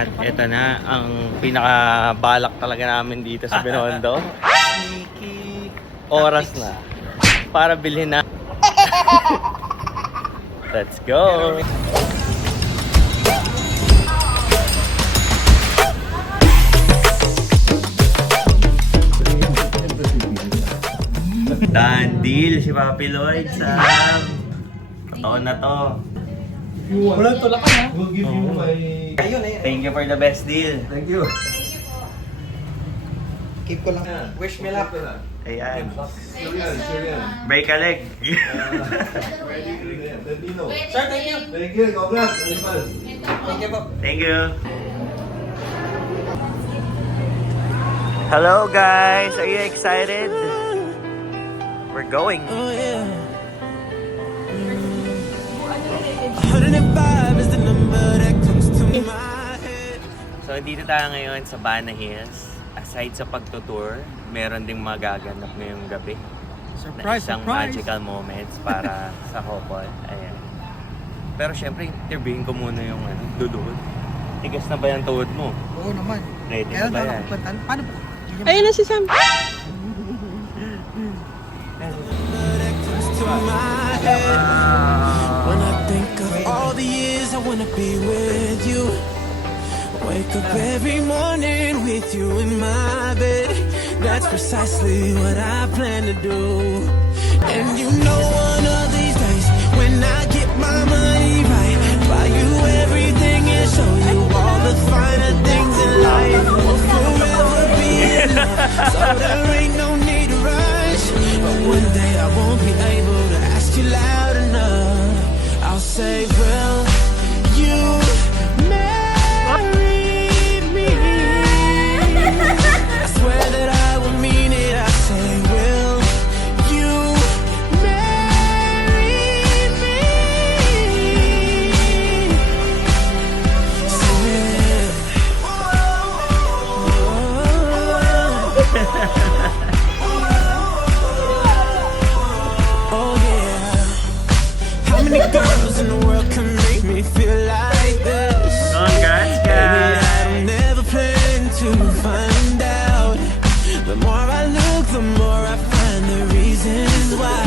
At ito na, ang pinakabalak talaga namin dito sa Binondo. Oras na para bilhin na. Let's go! Done deal si Papi Lloyd sa taon na to. Walang tulakan ha? We'll give you my... Thank you for the best deal. Thank you. Keep ko lang. Wish me luck. Ayan. Sure yan. Break a leg. Dino. Sir, thank you. Thank you. Congrats. Animal. Thank you po. Thank you. Hello guys, are you excited? We're going. Oh yeah. 105 is the number that comes to my head. So dito tayo ngayon sa Bana Hills. Aside sa pagtutour, meron ding magaganap ngayong gabi. Surprise, Isang surprise. magical moments para sa couple. Ayan. Pero syempre, interviewin ko muna yung dudod. Tigas na ba yung tuhod mo? Oo naman. Ready Kaya na ba daw yan? nakapuntan. Paano po? Ayun na si Sam. That comes to my head. When I think of all the years I wanna be with you. Wake up every morning with you in my bed. That's precisely what I plan to do. And you know one of these days when I get my money right, buy you everything and show you all the finer things in life. We'll forever be in love, so there ain't no need to rush. But one day I won't be able to ask you loud enough. I'll say, will you marry me? I swear that I will mean it. I say, will you marry me? Oh yeah. How many girls in the world can make me feel like this? Congrats Maybe guys! I never plan to find out. The more I look, the more I find the reasons why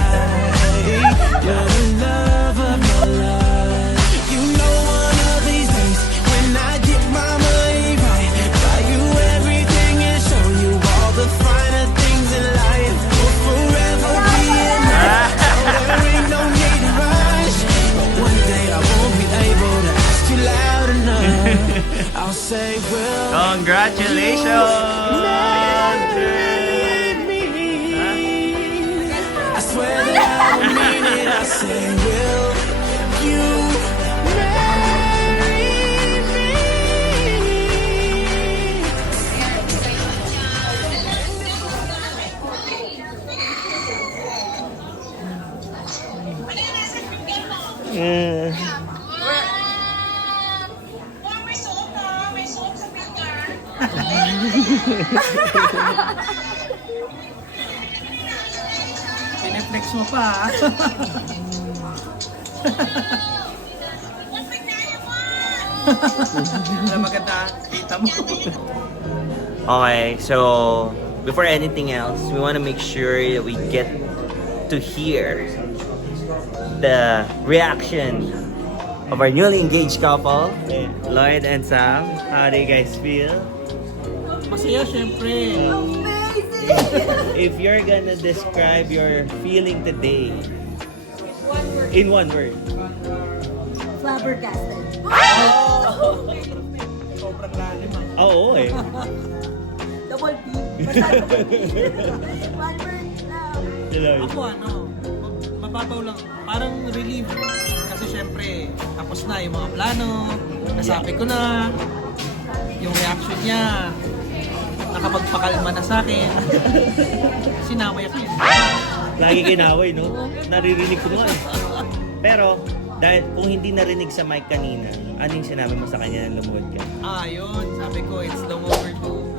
you're the love of my life. You know one of these days when I get my money right, buy you everything and show you all the finer things in life. We'll forever be in love, so there ain't no need to rush. But one day I won't be able to ask you loud enough. I'll say, will Congratulations! I swear that I will mean it. I say, will you marry me? May suot na. May suot sa finger. Pineflex mo pa ha? Wala maganda. Kita mo. Okay, so before anything else, we want to make sure that we get to hear the reaction of our newly engaged couple, Lloyd and Sam. How do you guys feel? Masaya syempre. If you're gonna describe your feeling today in one word. Flabbergasted. Sobrang lalim ha. Oo eh. Double B. Basta double B. One word lang. Lloyd. Ako mababaw lang. Parang relief. Kasi syempre, tapos na yung mga plano. Nasabi ko na. Yung reaction niya. Nakapagpakalma na sa akin. Sinamay ako yun. Lagi kinaway, no? Naririnig ko nga. Pero, dahil kung hindi narinig sa mic kanina, ano yung sinabi mo sa kanya na lumuhod ka? Yun. Sabi ko, it's long overdue.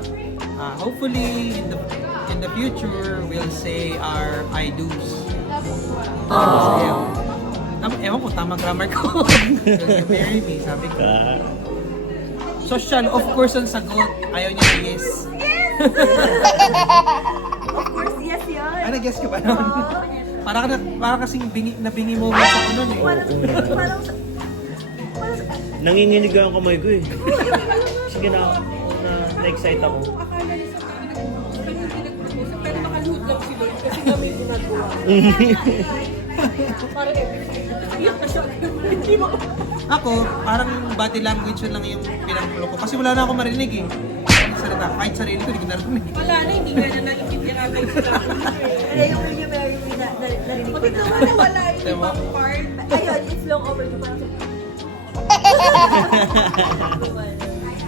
Hopefully, in the future, we'll say our I do's. Ewan ko, tama grammar ko. Will you marry me? Sabi ko. Social, of course, ang sagot. Ayaw niya na yes. Of course, yes yun. Ano, guess ka ba nun? Oo. Para kasing nabingi mo sa ako nun eh. Parang Nanginginig ang kamay ko eh. Sige na-excite ako. Akala niya sa kami pinag-propose, pero nakaluhod lang si Lord kasi kami yung ginagawa. Parang everything. Iyak na siya. Hindi mo. Ako, parang body language yun lang yung pinangkulo ko. Kasi wala na ako marinig eh. Ang salita, kahit sarili ko, hindi ko narinig. Wala na, hindi nga na naintindihan natin sila. Ano yung William Mary narinig ko Pati na. naman wala yung ibang part. Ayun, it's long overdue. Parang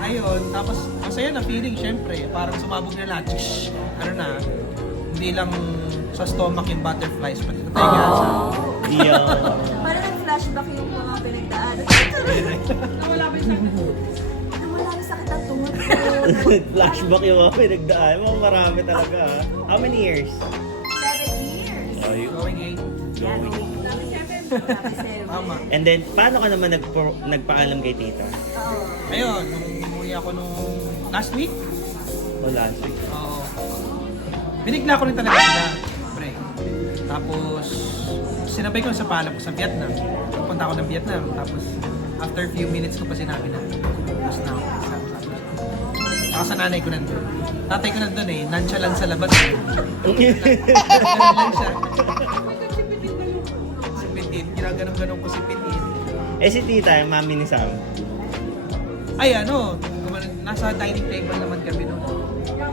Ayun, tapos masaya na feeling syempre. Parang sumabog na lahat. Shhh, ano na, hindi lang sa stomach yung butterflies, pati na tayo sa... Yeah. Parang nag-flashback yung mga pinagdaan. Nawala ba yung sabi? Nawala na sakit ang tuhod ko. Flashback yung mga pinagdaan mo. Marami talaga. How many years? 7 years. Ayun. Going 8. Yeah, Grabe, seven. Tama. And then, paano ka naman nagpaalam kay tita? Oo. Ayun, nung umuwi ako nung last week, O last week? oo. Binigla ko rin talaga sila. Pre. Tapos, sinabay ko sa paalam ko sa Vietnam. Punta ako ng Vietnam. Tapos, after few minutes ko pa sinabi na, tapos na ako. Saka sa nanay ko nandun. Tatay ko nandun eh, nonchalant sa labas. Ganun lang siya. Si Petit, ginaganong-ganong ko si Petit. Eh si tita, yung mami ni Sam. Ay ano, nasa dining table naman kami noon.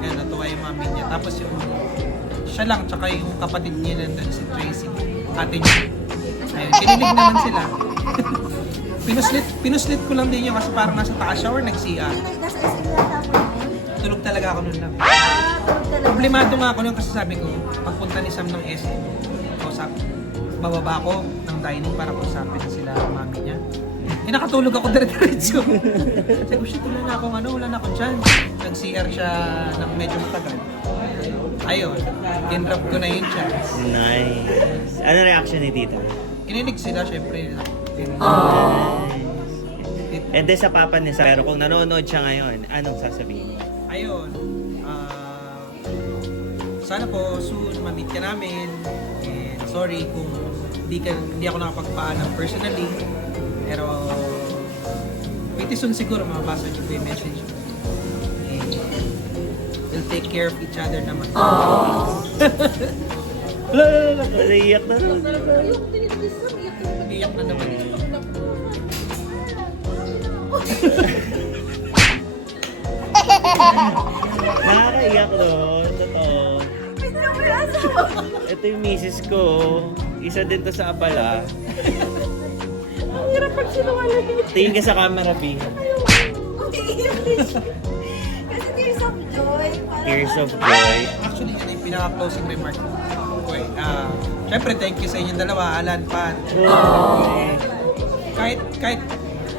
Ayan, natuwa yung mami niya. Tapos yung siya lang, tsaka yung kapatid niya nandun, si Tracy, ate niya. Ayun, kinilig naman sila. Pinuslit ko lang din yun kasi parang nasa taas siya or nag-CR. Nasa SM yata po yun. Tulog talaga ako noon lang. Tulog talaga. Problemado nga ako noon kasi sabi ko, pagpunta ni Sam ng SM, bababa ako ng dining para kausapin sila mami niya. Eh nakatulog ako dire-diretso. Sabi ko, shit, wala na akong chance. Nag-CR siya ng medyo matagal. Ayun, tinrap ko na yung chance. Nice. Ano reaction ni tita? Kinilig sila, syempre. And then sa papa ni Sam, pero kung nanonood siya ngayon, anong sasabihin? Ayun, sana po soon ma-meet ka namin. And sorry kung hindi ako nakapagpaalam personally. Pero pretty soon siguro mabasa niyo po yung message. And we'll take care of each other naman. Naiiyak na nun. Iyak na naman. Nakakaiyak nun. Totoo. Pwede na ba yung asawa? Ito yung misis ko. Isa din to sa abala. Ang hirap pag sinungaling. Tingin ka sa camera, P. Umiiyak din siya. Kasi tears of joy. Parang Tears of joy. Actually, yun yung pinaka-closing remark ko. Okay, syempre thank you sa inyong dalawa, Alan, Pat. Kahit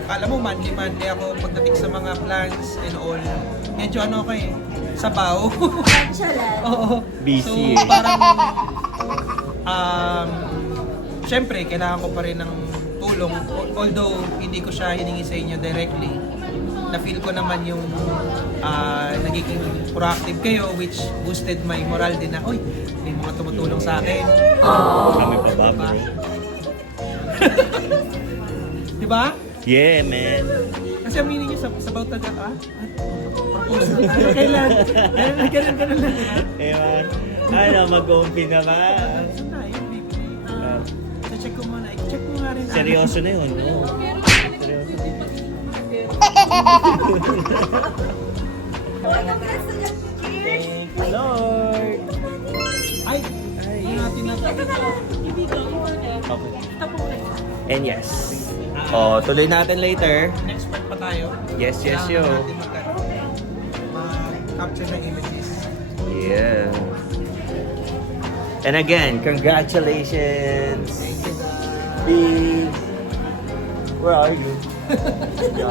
alam mo, manly ako pagdating sa mga plans and all. Medyo ano ako eh, sabaw. nonchalant. Oo. Busy. So, parang, syempre, kailangan ko pa rin ng tulong. Although, hindi ko siya hiningi sa inyo directly. Na-feel ko naman yung nagiging proactive kayo, which boosted my moral din na, oy, may mga tumutulong sa akin. Kami pa ba, bro? Di ba? Yeah, man. Kasi aminin nyo sa bawat tagat, propose na tayo. Kailan? Ganun lang. Ewan. Ano, mag-open na ba? Saan tayo, baby? Check ko muna. Check mo nga rin. Seryoso na yun, no? Seryoso. Oh, congrats to them. Cheers! Thank you, Lord. Ay! Ay, natin natin. Okay. And yes. Oh, tuloy natin later. Next part pa tayo. Yes, yo. Kailangan natin mag-capture ng images. Yeah. And again, congratulations. Big. Where are you? Yo.